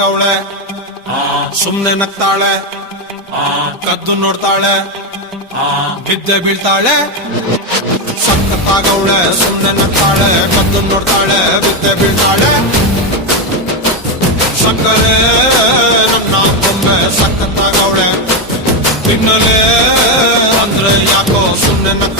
ಸಖತ್ತಾಗವಳೆ ಸುಮ್ನೆ ನಗ್ತಾಳೆ ಕದ್ದು ನೋಡ್ತಾಳೆ ಬಿದ್ದೆ ಬೀಳ್ತಾಳೆ ಸಖತ್ತಾಗವಳೆ ಸುಮ್ನೆ ನಗ್ತಾಳೆ ಕದ್ದು ನೋಡ್ತಾಳೆ ಬಿದ್ದೆ ಬೀಳ್ತಾಳೆ ಸಕ್ಕರೆ ನನ್ನ ಬೊಮ್ಮೆ ಸಖತ್ತಾಗವಳೆ ತಿನ್ನಲೇ ಅಂದ್ರೆ ಯಾಕೋ ಸುಮ್ನೆ ನಗ್ತಾಳೆ